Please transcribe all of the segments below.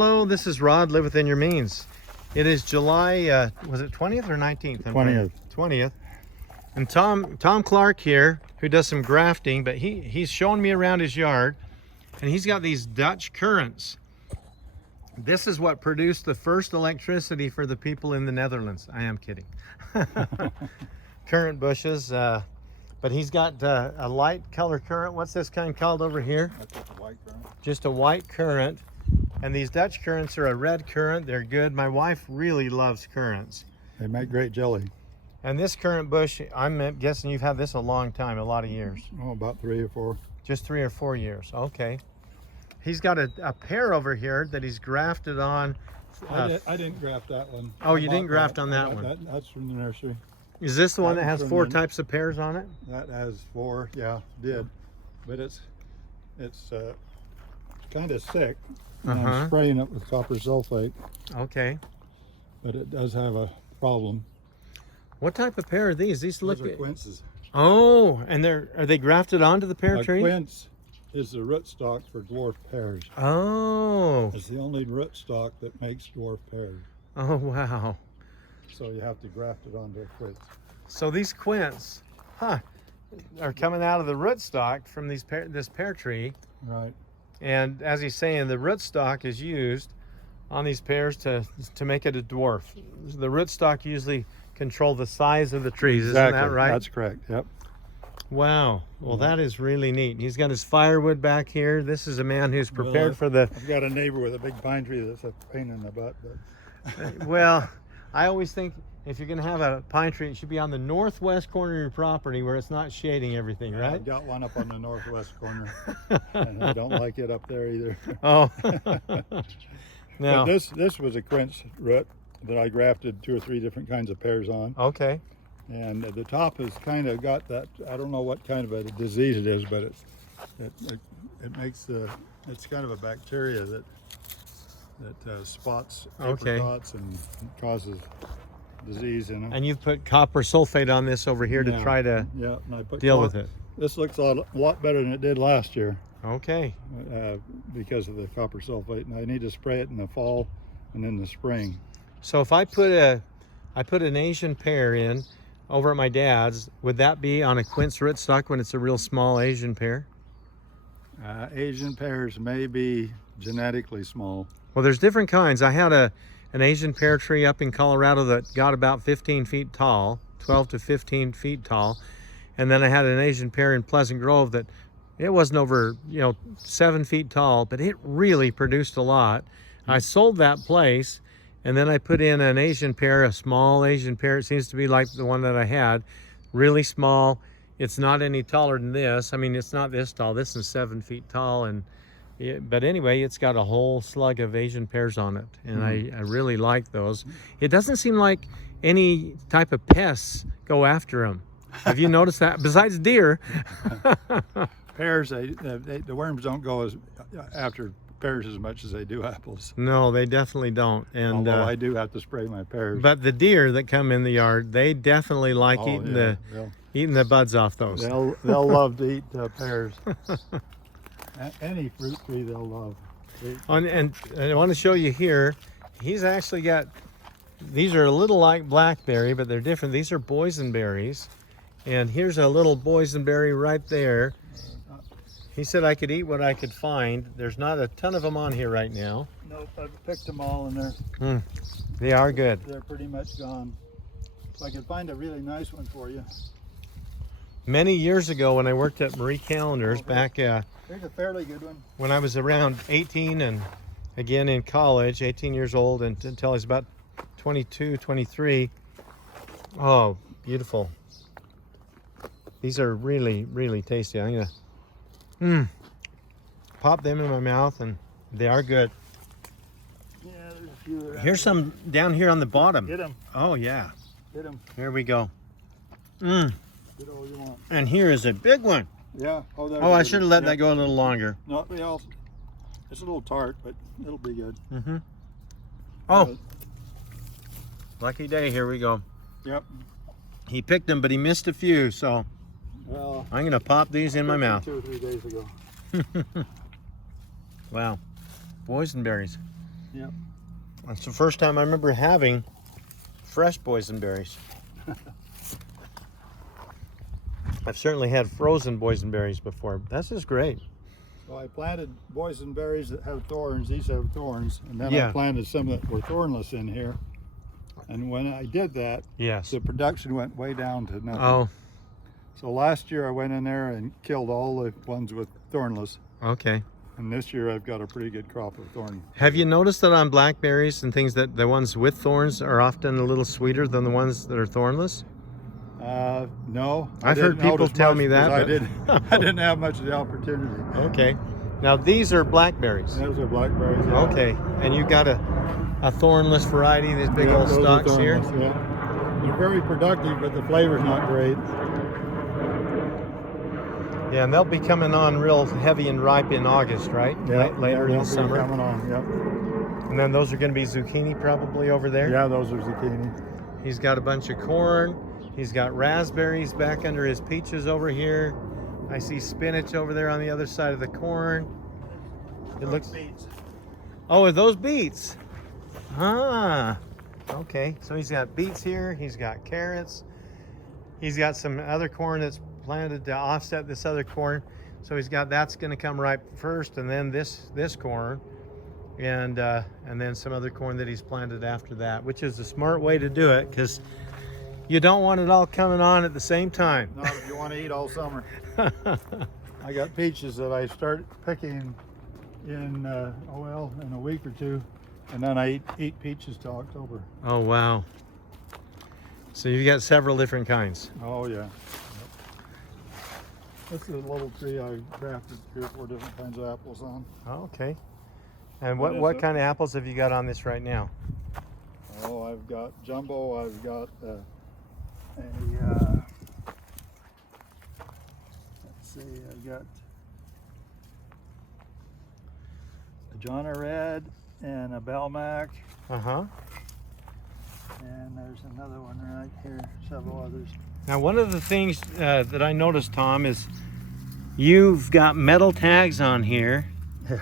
Hello, this is Rod, Live Within Your Means. It is July, was it 20th or 19th? 20th. 20th. And Thom Clark here, who does some grafting, but he's showing me around his yard, and he's got these Dutch currants. This is what produced the first electricity for the people in the Netherlands. I am kidding. Currant bushes, but he's got a light color currant. What's this kind called over here? That's just a white currant. Just a white currant. And these Dutch currants are a red currant. They're good. My wife really loves currants. They make great jelly. And this currant bush, I'm guessing you've had this a long time, a lot of years. Oh, about 3 or 4. Just 3 or 4 years. Okay. He's got a pear over here that he's grafted on. I didn't graft that one. Oh, you didn't graft on that one. That's from the nursery. Is this the one that has 4 types of pears on it? That has 4, yeah, did. But it's kind of sick. And I'm spraying it with copper sulfate. Okay. But it does have a problem. What type of pear are these? These look. Those are quinces. Oh, and are they grafted onto the pear tree? Quince is the rootstock for dwarf pears. Oh. It's the only rootstock that makes dwarf pears. Oh, wow. So you have to graft it onto a quince. So these quince, are coming out of the rootstock from this pear tree. Right. And as he's saying, the rootstock is used on these pears to make it a dwarf. The rootstock usually control the size of the trees, Exactly. Isn't that right? That's correct, yep. Wow. Well, that is really neat. He's got his firewood back here. This is a man who's prepared for the... I've got a neighbor with a big pine tree that's a pain in the butt. But... Well, I always think if you're going to have a pine tree, it should be on the northwest corner of your property where it's not shading everything, right? I've got one up on the northwest corner, and I don't like it up there either. Oh. Now, but this was a quince root that I grafted 2 or 3 different kinds of pears on. Okay. And the top has kind of got that, I don't know what kind of a disease it is, but it makes it's kind of a bacteria that spots apricots and causes disease in them. And you've put copper sulfate on this over here to try to and I put deal with it. This looks a lot better than it did last year. Okay. Because of the copper sulfate, and I need to spray it in the fall and in the spring. So if I put an Asian pear in over at my dad's, would that be on a quince rootstock when it's a real small Asian pear? Asian pears may be genetically small. Well, there's different kinds. I had an Asian pear tree up in Colorado that got about 15 feet tall, 12 to 15 feet tall. And then I had an Asian pear in Pleasant Grove that it wasn't over, 7 feet tall, but it really produced a lot. I sold that place, and then I put in an Asian pear, a small Asian pear. It seems to be like the one that I had, really small. It's not any taller than this. I mean, it's not this tall. This is 7 feet tall, but anyway, it's got a whole slug of Asian pears on it, and I really like those. It doesn't seem like any type of pests go after them. Have you noticed that? Besides deer. Pears, the worms don't go after pears as much as they do apples. No, they definitely don't. And although I do have to spray my pears. But the deer that come in the yard, they definitely like eating the buds off those. They'll love to eat pears. Any fruit tree they'll love. And I want to show you here, he's actually got, these are a little like blackberry, but they're different. These are boysenberries. And here's a little boysenberry right there. He said I could eat what I could find. There's not a ton of them on here right now. Nope, I've picked them all and they are good. They're pretty much gone. If I could find a really nice one for you. Many years ago when I worked at Marie Callender's back here's a fairly good one. When I was around 18 and again in college, 18 years old and until I was about 22, 23. Oh, beautiful. These are really, really tasty. I'm gonna pop them in my mouth, and they are good. Yeah, there's a few. Here's some down here on the bottom. Get them. Oh yeah. Get them. Here we go. Get all you want. And here is a big one. Yeah. Oh, I should have let that go a little longer. No, it's a little tart, but it'll be good. Oh, lucky day. Here we go. Yep. He picked them, but he missed a few, so well, I'm gonna pop these in my mouth. 2 or 3 days ago. Wow, boysenberries. Yep. It's the first time I remember having fresh boysenberries. I've certainly had frozen boysenberries before. This is great. So I planted boysenberries that have thorns. These have thorns, and then Yeah. I planted some that were thornless in here. And when I did that, Yes. the production went way down to nothing. Oh, So last year I went in there and killed all the ones with thornless. okay. And this year I've got a pretty good crop of thorn. Have you noticed that on blackberries and things that the ones with thorns are often a little sweeter than the ones that are thornless? No. I've heard people tell me that, I but- I didn't have much of the opportunity. Okay. Now these are blackberries. Those are blackberries. Yeah. Okay. And you've got a thornless variety, these big Yeah, old those are stalks here. thornless, yeah. They're very productive, but the flavor's not great. Yeah, and they'll be coming on real heavy and ripe in August, right? Later in they'll the be summer. coming on. Yep. And then those are going to be zucchini probably over there. Yeah, those are zucchini. He's got a bunch of corn. He's got raspberries back under his peaches over here. I see spinach over there on the other side of the corn. It looks. Beets. Oh, are those beets? Ah, okay. So he's got beets here. He's got carrots. He's got some other corn that's planted to offset this other corn. So he's got that's going to come ripe first, and then this corn, and then some other corn that he's planted after that, which is a smart way to do it because you don't want it all coming on at the same time. Not if you want to eat all summer. I got peaches that I start picking in in a week or two, and then I eat peaches till October. Oh wow! So you've got several different kinds. Oh yeah. Yep. This is a little tree I grafted 3 or 4 different kinds of apples on. Oh, okay. And What is what it? kind of apples have you got on this right now? Oh, I've got jumbo. I've got let's see. I've got a Jonna Red and a Belmac, Uh-huh. and there's another one right here. Several others. Now, one of the things that I noticed, Tom, is you've got metal tags on here. Yeah,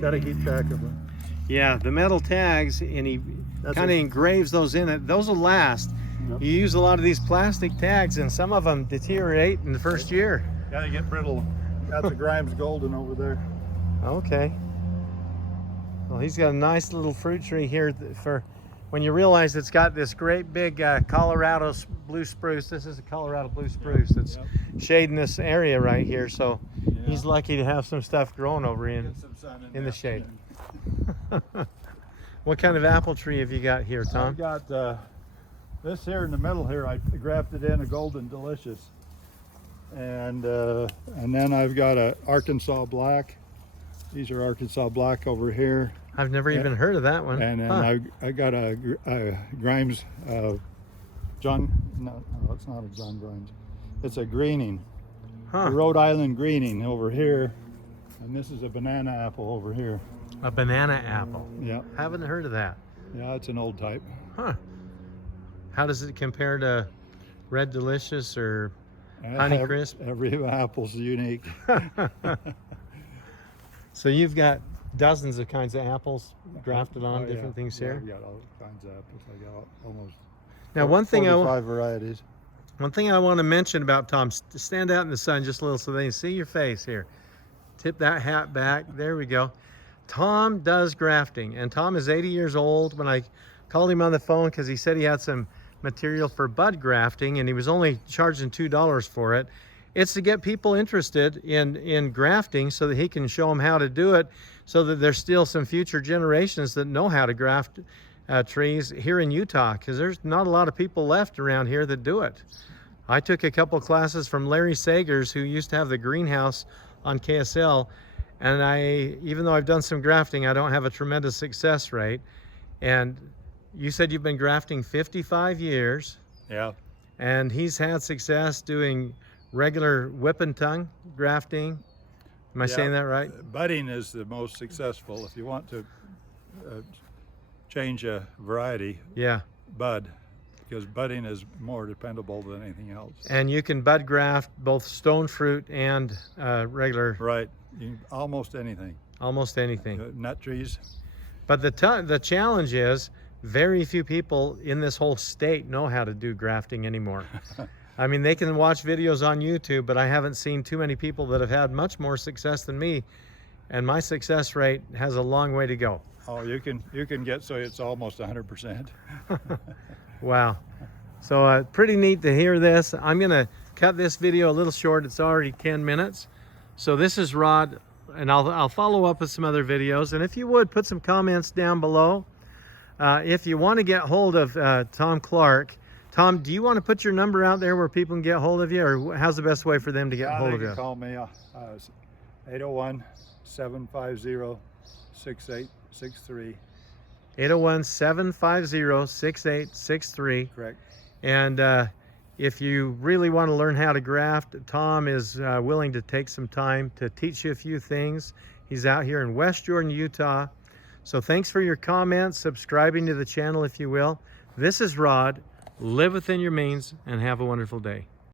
got to keep track of them. Yeah, the metal tags, and he That's kind of a- engraves those in it. Those will last. Yep. You use a lot of these plastic tags, and some of them deteriorate in the first year. Got to get brittle. Got the Grimes Golden over there. Okay. Well, he's got a nice little fruit tree here for when you realize it's got this great big Colorado blue spruce. This is a Colorado blue spruce that's Yep. shading this area right here. So Yeah. he's lucky to have some stuff growing over in. Get some sun in the shade. afternoon. What kind of apple tree have you got here, Tom? I've got this here in the middle here. I grafted in a Golden Delicious, and then I've got a Arkansas Black. These are Arkansas Black over here, I've never even heard of that one. and then Huh. I got a Grimes John. No, it's not a John Grimes. It's a greening, a Huh. Rhode Island greening over here, and this is a banana apple over here. A banana apple. Yeah, Haven't heard of that. yeah, it's an old type. Huh. How does it compare to Red Delicious or Honey Crisp? Every apple's unique. So you've got dozens of kinds of apples grafted on Oh, yeah. different things Yeah, here. I've got all kinds of apples. I got almost Now, one thing 45 varieties. I want to mention about Tom, stand out in the sun just a little so they can see your face here. Tip that hat back. There we go. Tom does grafting, and Tom is 80 years old. When I called him on the phone because he said he had some material for bud grafting and he was only charging $2 for it, it's to get people interested in grafting so that he can show them how to do it, so that there's still some future generations that know how to graft trees here in Utah, because there's not a lot of people left around here that do it. I took a couple classes from Larry Sagers, who used to have the greenhouse on KSL, and even though I've done some grafting, I don't have a tremendous success rate. And you said you've been grafting 55 years, Yeah. and he's had success doing regular whip and tongue grafting. Am I saying that right? Budding is the most successful. If you want to change a variety, Yeah. bud, because budding is more dependable than anything else. And you can bud graft both stone fruit and regular, Right. Almost anything. almost anything. Nut trees. But the challenge is very few people in this whole state know how to do grafting anymore. I mean, they can watch videos on YouTube, but I haven't seen too many people that have had much more success than me, and my success rate has a long way to go. Oh, you can get so it's almost 100%. Wow. So pretty neat to hear this. I'm gonna cut this video a little short. It's already 10 minutes. So this is Rod, and I'll follow up with some other videos. And if you would, put some comments down below. If you want to get hold of Thom Clark, Thom, do you want to put your number out there where people can get hold of you, or how's the best way for them to get hold of you? They can call me 801-750-6863. 801-750-6863. Correct. And if you really want to learn how to graft, Thom is willing to take some time to teach you a few things. He's out here in West Joran, Utah. So thanks for your comments, subscribing to the channel if you will. This is Rod. Live within your means and have a wonderful day.